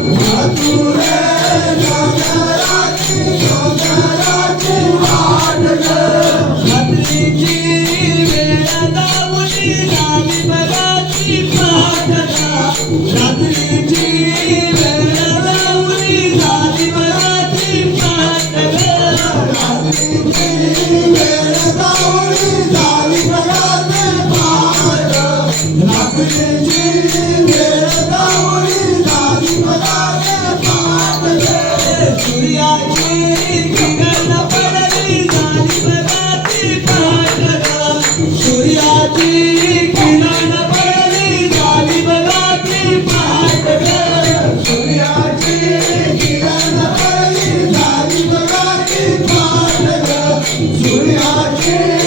Ooh. किरण पडली दी बी पाठ दूरचीरण पडली दादी बघाची पाठ सुर्याची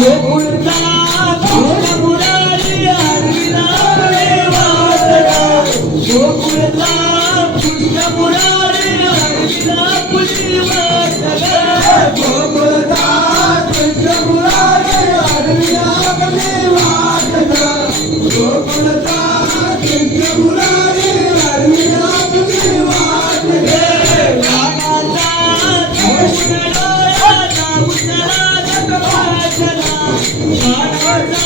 也不会再。야 아, 네.